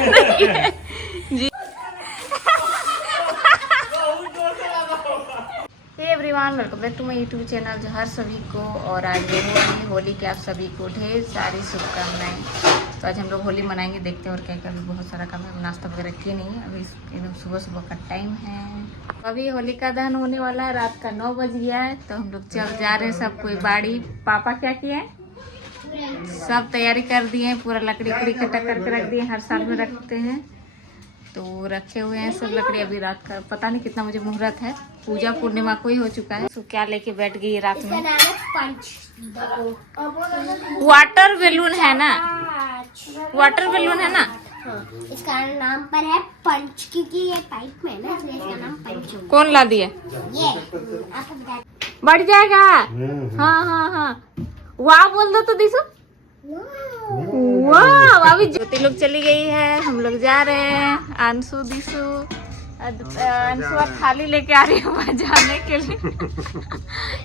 नहीं है जी। Everyone, welcome back to my YouTube channel जहर सभी को। और आज होली के आप सभी को ढेर सारी शुभकामनाएं। तो आज हम लोग होली मनाएंगे, देखते हैं और क्या क्या। अभी बहुत सारा काम है, नाश्ता वगैरह किए नहीं है, अभी एकदम सुबह सुबह का टाइम है। अभी होलिका दहन होने वाला है, रात का 9 बज गया है। तो हम लोग चल जा रहे हैं, सब कोई बाड़ी। पापा क्या किए हैं, सब तैयारी कर दिए हैं, पूरा लकड़ी उकड़ी इकट्ठा करके रख दिए, हर साल में रखते हैं तो रखे हुए हैं सब लकड़ी। अभी रात का पता नहीं कितना मुझे मुहूर्त है, पूजा पूर्णिमा को ही हो चुका है। तो क्या लेके बैठ गई रात में, वाटर बैलून है ना, वाटर बैलून है ना। इसका नाम पर है पंच, क्योंकि ये पाइप में ना, इसलिए इसका नाम पंच है। कौन ला दिया ये आपको बता। बढ़ जाएगा। हाँ हाँ हाँ, वाह बोल दो तो दिसो। वाह, अभी ज्योति लोग चली गई है, हम लोग जा रहे हैं। अंशु दिशु, अंशु थाली लेके आ रही है वहाँ जाने के लिए।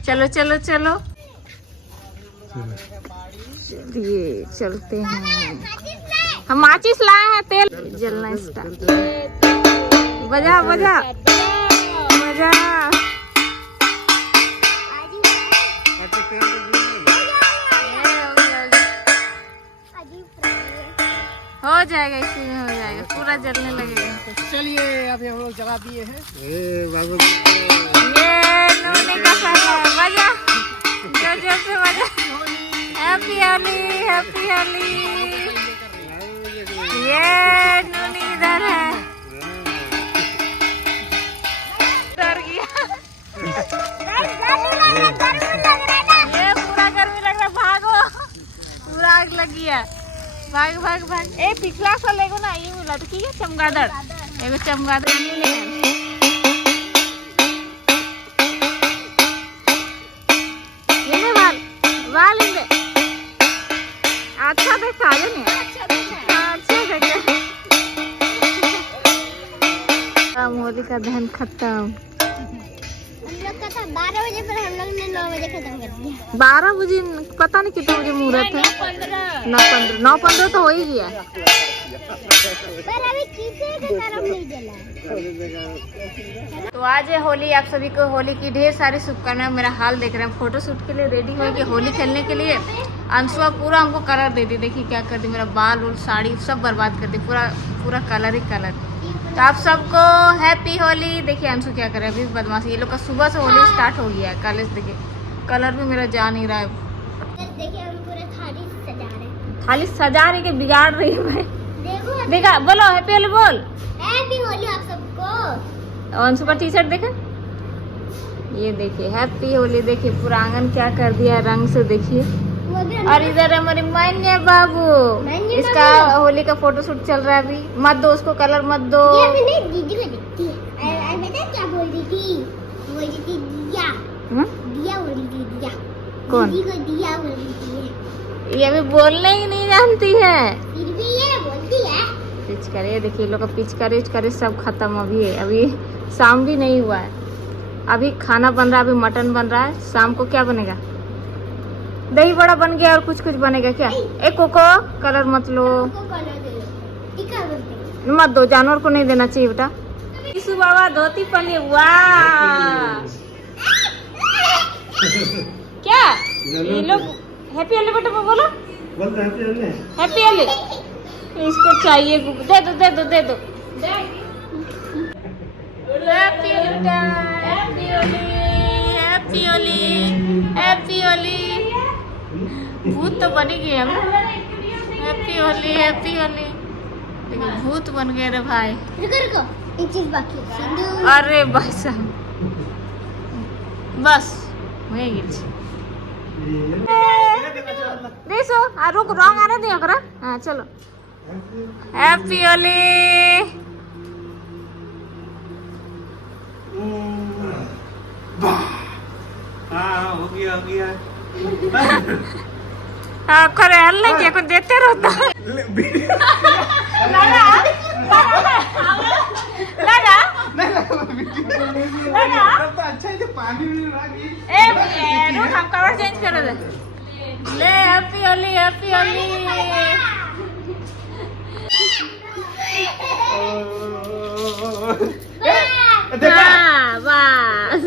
चलो चलो चलो, चलिए चलते हैं। हम माचिस लाए हैं, तेल जलना स्टार्ट। बजा बजा बजा। हो जाएगा, इसी में हो जाएगा, पूरा जलने लगेगा। चलिए अभी हम लोग जला दिए हैं। ये नोनी का फल है, बजा जोर जोर से बजा। Happy Holi, happy Holi. ये नोनी इधर है, डर गया। ये पूरा गर्मी लग रहा है, भागो, पूरा आग लगी है। भाग भाग भाग। ए पिछला साल एगो ना ये मिला तो ठीक है, चमगादड़, एगो चमगादड़ ये वाल वाल इनमें अच्छा देखा है ने, अच्छा देखा। होली का दहन खत्म। हम लोग का था 12 बजे, पर हम लोग ने 9 बजे खत्म कर दिया। 12 बजे, पता नहीं कितने बजे मुहूर्त है। 9:15 तो हो ही गया, पर अभी किसी की तरफ नहीं जला। तो आज है होली। आप सभी को होली की ढेर सारी शुभकामनाएं। मेरा हाल देख रहे हैं, फोटो शूट के लिए रेडी हो गए होली खेलने के लिए। अंशुआ पूरा हमको कलर दे दी, देखिए क्या कर दी, मेरा बाल और साड़ी सब बर्बाद कर दी, पूरा पूरा कलर ही कलर। तो आप सबको हैप्पी होली। देखिए अंशु क्या करे, अभी बदमाशी। ये लोग का सुबह से होली स्टार्ट हो गया है, कॉलेज। देखिए कलर भी मेरा जा नहीं रहा है। देखिए हम पूरे थाली सजा रहे हैं। थाली सजा रही के बिगाड़ रही है भाई। देखो देखा, बोलो हैप्पी होली बोल। हैप्पी होली आप सबको। अंशु का टी शर्ट देखे, ये देखिए हैप्पी होली। देखिए पूरा आंगन क्या कर दिया रंग से, देखिए। और इधर हमारे मान्य बाबू, इसका होली का फोटो शूट चल रहा है अभी। मत दो उसको कलर, मत दो। ये मैंने दीदी को देखती है, पता क्या बोल रही थी, बोल रही थी दिया, दिया बोल रही थी, दिया। कौन? दीदी को दिया बोल रही थी। ये अभी बोलने ही नहीं जानती है, फिर भी ये बोलती है। पिचकारी। देखिए लोग का पिचकारी सब खत्म अभी है, अभी शाम भी नहीं हुआ है। अभी खाना बन रहा है, अभी मटन बन रहा है। शाम को क्या बनेगा, दही बड़ा बन गया और कुछ कुछ बनेगा क्या। एक कोको कलर मत लो, कलर दे दो, टिका बोलते हैं। मत दो, जानवर को नहीं देना चाहिए बेटा। यीशु बाबा धोती पहने, वाह। क्या ये लोग हैप्पी होली बेटा बोलो, हैप्पी होली। इसको चाहिए, दे दो दे दो दे दो। Happy Holi, happy Holi, happy Holi, happy Holi. भूत तो बनी गई हम। Happy Holi, happy Holi. देखो भूत बन गए रे भाई। रुको रुको, एक चीज बाकी है, सिंदूर। अरे भाई साहब, बस हो गई। देखो आ रुक, रंग आने दिया करा। हाँ चलो, हैप्पी होली। हाँ हो गया, हो गया। हाँ करे हल नहीं किया, कुछ देते रहता। लगा लगा लगा। अच्छा है, पानी में लगी। ए रुक, हम कवर चेंज कर दे। ले हैप्पी होली, हैप्पी होली। देखा हाँ, बस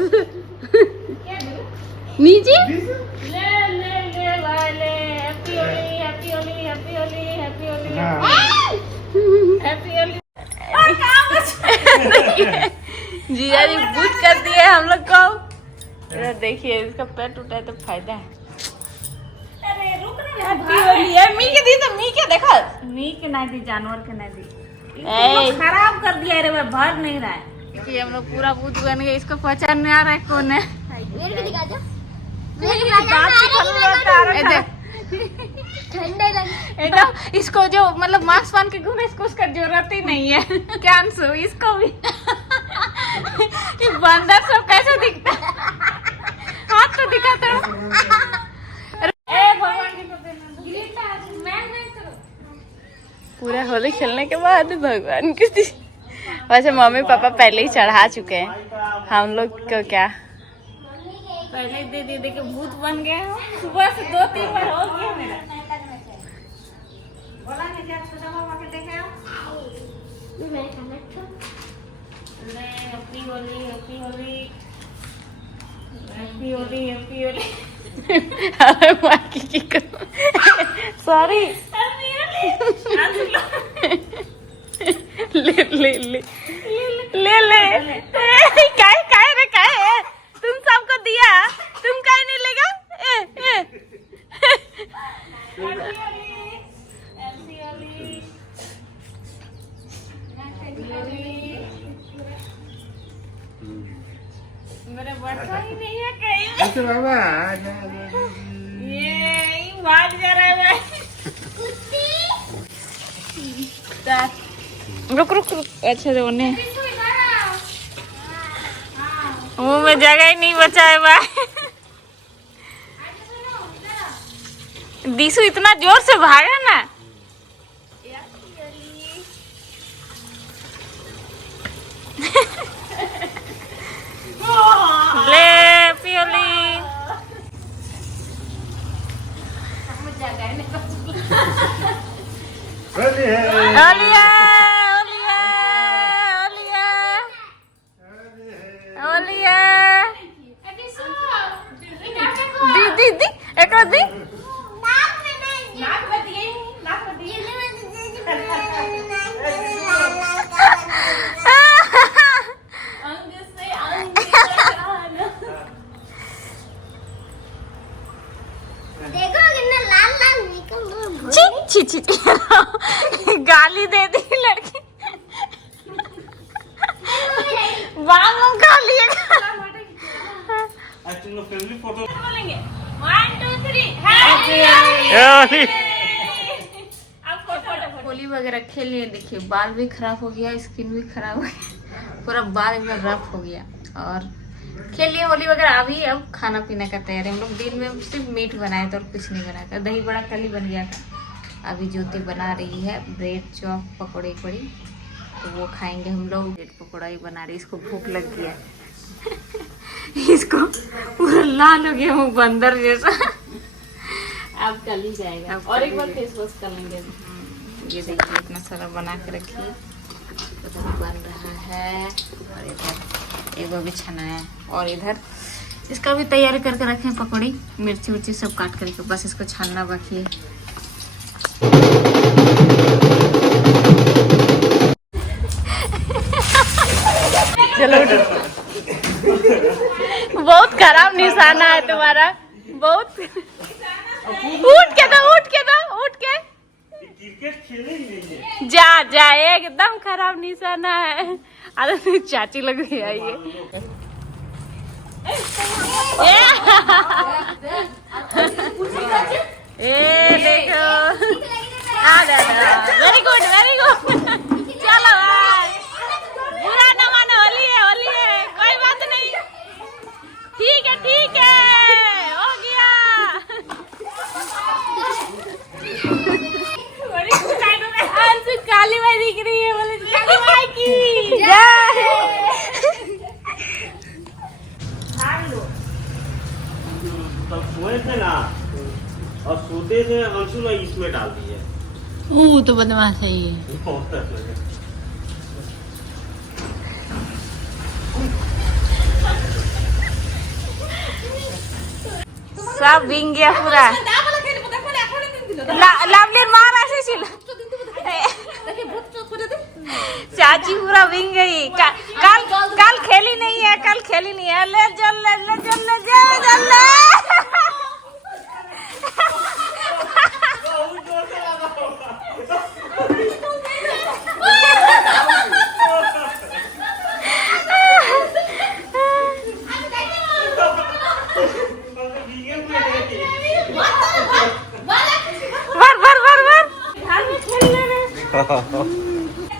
नीचे ले ले ले वाले happy Holi happy Holi happy Holi happy Holi happy Holi. जीजा जी बूट कर दिए हम लोग को। इधर देखिए इसका पैर टूटा है तो फायदा है। अरे रुक ना हैप्पी होली है मी के दी तो मी के देखो मी के नहीं दी जानवर के नहीं दी खराब कर दिया रे भर नहीं रहा है। देखिए हम लोग पूरा बूट बन गए इसको पहचान नहीं आ रहा है कौन है। मेरे को दिखा दो ठंडे लगे एकदम इसको जो मतलब मास्क पहन के घूमे इसको उसका जरूरत ही नहीं है। कैंसो इसको भी ये बंदर सब कैसे दिखता है हाथ तो दिखाता है। पूरा होली खेलने के बाद भगवान की वैसे मम्मी पापा पहले ही चढ़ा चुके हैं हम लोग को क्या पहले दे दे दे के भूत बन गए हो। सुबह से 2-3 बार हो गया मेरा। बोला मैं क्या छोटा मामा के देखे आओ मैं खाना तो ले happy Holi happy Holi happy Holi happy Holi. अरे माकी की को सॉरी ले ले ले ले ले काय काय रे काय है तुम सबको दिया तुम काय नहीं लेगा ए ए मेरा बच्चा ही नहीं है कहीं अच्छा बाबा ये भाग जा रहा है भाई। रुक रुक रुक अच्छा तो उन्हें मुंह में जगह ही नहीं बचा है भाई। दिशु इतना जोर से भागा ना ले पियोली ओलिया ओलिया ओलिया दी दी दी एक दी देखो कितना लाल लाल निकल छी छी छी गाली दे दी लड़की बालों का लिए एक्चुअली फैमिली फोटो बोलेंगे 1 2 3 होली वगैरह खेल लिए। देखिए बाल भी खराब हो गया स्किन भी खराब हो गया पूरा बाल एकदम रफ हो गया और खेल लिए होली वगैरह। अभी अब खाना पीने का तैयारी हम लोग दिन में सिर्फ मीट बनाए थे और कुछ नहीं बनाया था। दही बड़ा कल ही बन गया था। अभी ज्योति बना रही है ब्रेड चॉप पकौड़े पड़ी तो वो खाएंगे हम लोग। ब्रेड पकौड़ा ही बना रही इसको भूख लग गया इसको पूरा लाल हो गया वो बंदर जैसा। अब कल ही जाएगा और एक बार फेस वॉश कर लेंगे। ये देखिए इतना सारा बना के रखिए उधर बन रहा है और इधर एगो भी छना है और इधर इसका भी तैयारी करके रखे पकौड़ी मिर्ची उर्ची सब काट करके बस इसको छानना बाकी है। चलो बहुत खराब निशाना है तुम्हारा बहुत उठ के क्रिकेट खेलने ही नहीं है। जा जा एकदम खराब निशाना है। अरे चाची लग रही है ये देखो वेरी गुड चलो भाई बुरा न मानो होली है कोई बात नहीं ठीक है हो गया। काली माई दिख रही है बोले काली माई की तब सोए थे ना और सोते थे अंशु ने इसमें डाल दिए। तो बदमाश है ये सब भींग गया पूरा लावलीर मार ऐसे ছিল चाची पूरा भींग गई कल खेली नहीं है ले जल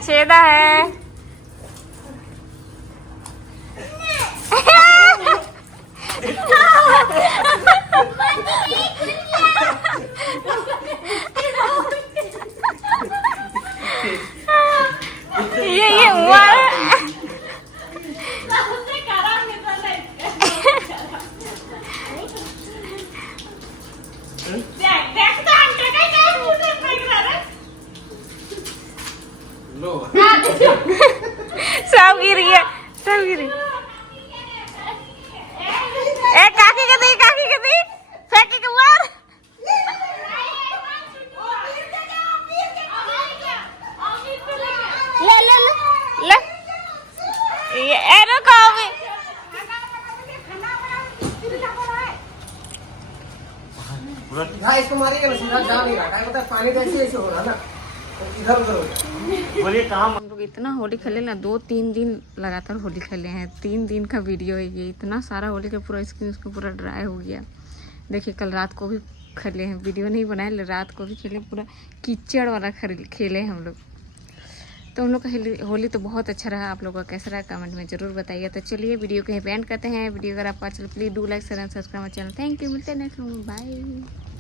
छेदा है ये हुआ सब गिरी है सब गिरी ए काकी के दी फेंके के मार ले ये एरो का भी भाई इसको मारेगा ना सीधा जा नहीं रहा है, मतलब पानी कैसे ऐसे हो रहा ना, तो इधर उधर बोलिए कहाँ हम लोग इतना होली खेले ना 2-3 दिन लगातार होली खेले हैं। 3 दिन का वीडियो है ये। इतना सारा होली का पूरा स्किन उसको पूरा ड्राई हो गया। देखिए कल रात को भी खेले हैं, वीडियो नहीं बनाए, रात को भी खेले, पूरा कीचड़ वाला खेले हम लोग। तो हम लोग का होली तो बहुत अच्छा रहा। आप लोगों का कैसा रहा कमेंट में ज़रूर बताइए। तो चलिए वीडियो को यहीं पे एंड करते हैं। वीडियो अगर आपको अच्छा please do like share and subscribe my channel. Thank you, मिलते हैं नेक्स्ट वीडियो में, बाय।